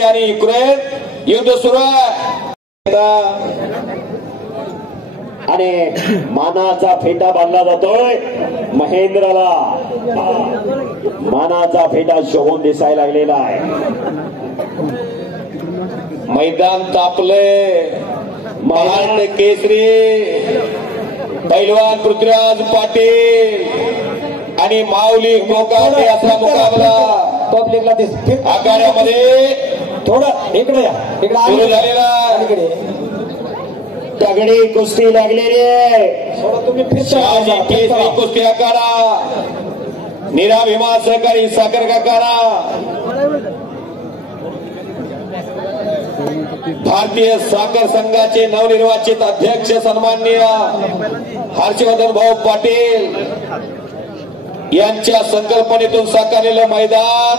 आणि युक्रेन युद्ध सुरू आहे आणि मानाचा फेटा बांधला जातोय महेंद्रला. मानाचा फेटा शोभून दिसायला लागलेला आहे. मैदान तापले. महान केसरी पैलवान पृथ्वीराज पाटील आणि माऊली कोकाटे असा मुकाबला पब्लिकला आखाड्यामध्ये थोडं इकडे या. सुरू झालेला तगडी कुस्ती लागलेली आहे. तुम्ही शहाजी केसरी कुस्ती आखाडा नीरा भीमा सहकारी साखर कारखाना भारतीय साखर संघाचे नवनिर्वाचित अध्यक्ष सन्माननीय हर्षवर्धन भाऊ पाटील यांच्या संकल्पनेतून साकारलेलं मैदान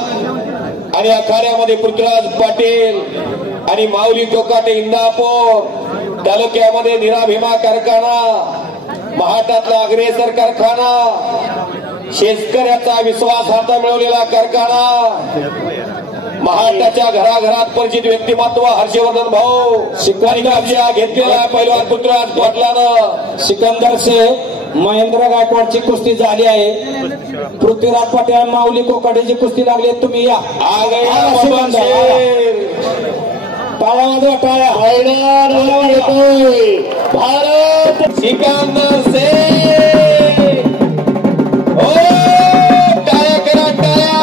आणि आखाड्यामध्ये पृथ्वीराज पाटील आणि माऊली कोकाटे इंदापूर तालुक्यामध्ये नीरा भीमा कारखाना महाराष्ट्रातला अग्रेसर कारखाना शेतकऱ्याचा विश्वासार्थ मिळवलेला कारखाना महाराष्ट्राच्या घराघरात परिचित व्यक्तिमत्व हर्षवर्धन भाऊ शिकवानी कब्जा घेतलेला पैलवान पृथ्वीराज पाटलानं सिकंदर से महेंद्र गायकवाडची कुस्ती झाली आहे. पृथ्वीराज पाटील आणि माऊली कोकाटेची कुस्ती लागली. तुम्ही या टाळ्या टाळ्या भारत सिकंदर से टाळ्या करा टाळ्या.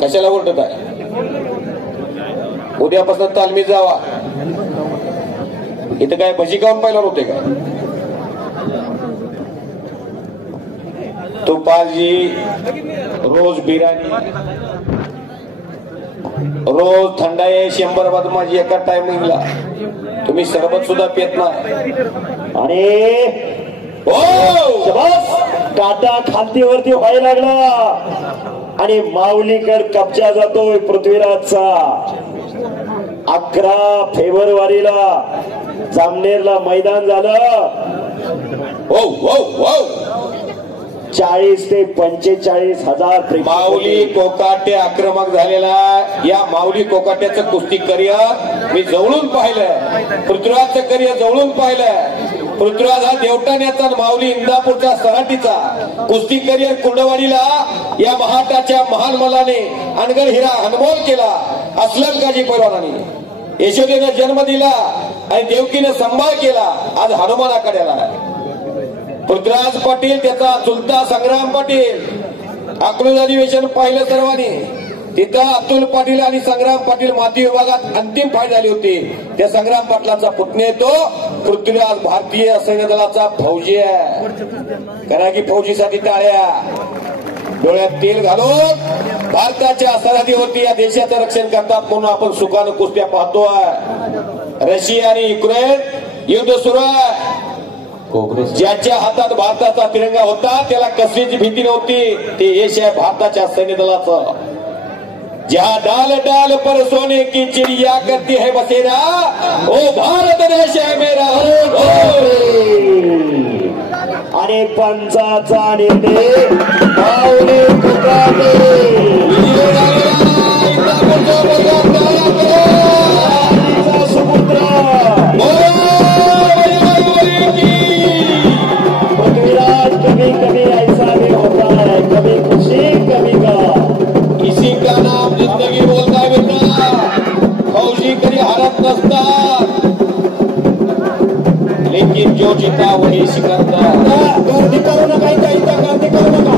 कशाला ओरडत आहे? उद्यापासून तालमीत जावा. इथं काय भजी खाऊन पाहिलं होते का? तुपाजी रोज बिर्याणी रोज थंडाई 100 बाद माझी एका टायमिंगला. तुम्ही सरबत सुद्धा पित नाही. आणि काटा खालतीवरती व्हायला लागला आणि माऊलीकर कब्जा जातोय पृथ्वीराजचा. 11 फेब्रुवारीला जामनेरला मैदान झालं. 40 ते 45 हजार माऊली कोकाटे आक्रमक झालेला. या माऊली कोकाट्याचं कुस्ती करिअर मी जवळून पाहिलंय. पृथ्वीराजचं करिअर जवळून पाहिलंय. पृथ्वीराज हा देवटाण्याचा माऊली इंदापूरचा सराटीचा कुस्ती करिअर कुंडवाडीला या महाराष्ट्राच्या महान मलाने अनगढ हिरा अनमोल केला. अस्लम काजी पैलवानाने यशोदेनं जन्म दिला आणि देवकीनं सांभाळ केला. आज हनुमान आखाड्याला पृथ्वीराज पाटील त्याचा चुलता संग्राम पाटील अकलूज अधिवेशन पाहिलं सर्वांनी. तिथं अतुल पाटील आणि संग्राम पाटील माती विभागात अंतिम फाईट झाली होती. त्या संग्राम पाटलाचा पुतणे तो पृथ्वीराज भारतीय सैन्य दलाचा फौजी आहे. कारण की फौजीसाठी टाळ्या. डोळ्यात तेल घालून भारताच्या सरहदीवरती या देशाचं रक्षण करतात म्हणून आपण सुखानं कुस्त्या पाहतोय. रशिया आणि युक्रेन युद्ध सुरू आहे. ज्याच्या हातात भारताचा तिरंगा होता त्याला कसलीची भीती नव्हती. ते यश आहे भारताच्या सैन्य दलाचं. जहाँ डाल डाल पर सोने की चिड़िया करती है बसेरा ओ भारत देश है मेरा. आणि पंचाचा निर्णय माऊली कोकाटे समुद्र पृथ्वीराज. कभी कभी ऐसा भी होता है, कभी खुशी कभी गम. इसी का नाम जिंदगी बोलता है बेटा. फौजी कधी हारत नसतात लेकिन जो जीता वही सिकंदर. गर्दी करू नका. इथं गर्दी करू नका.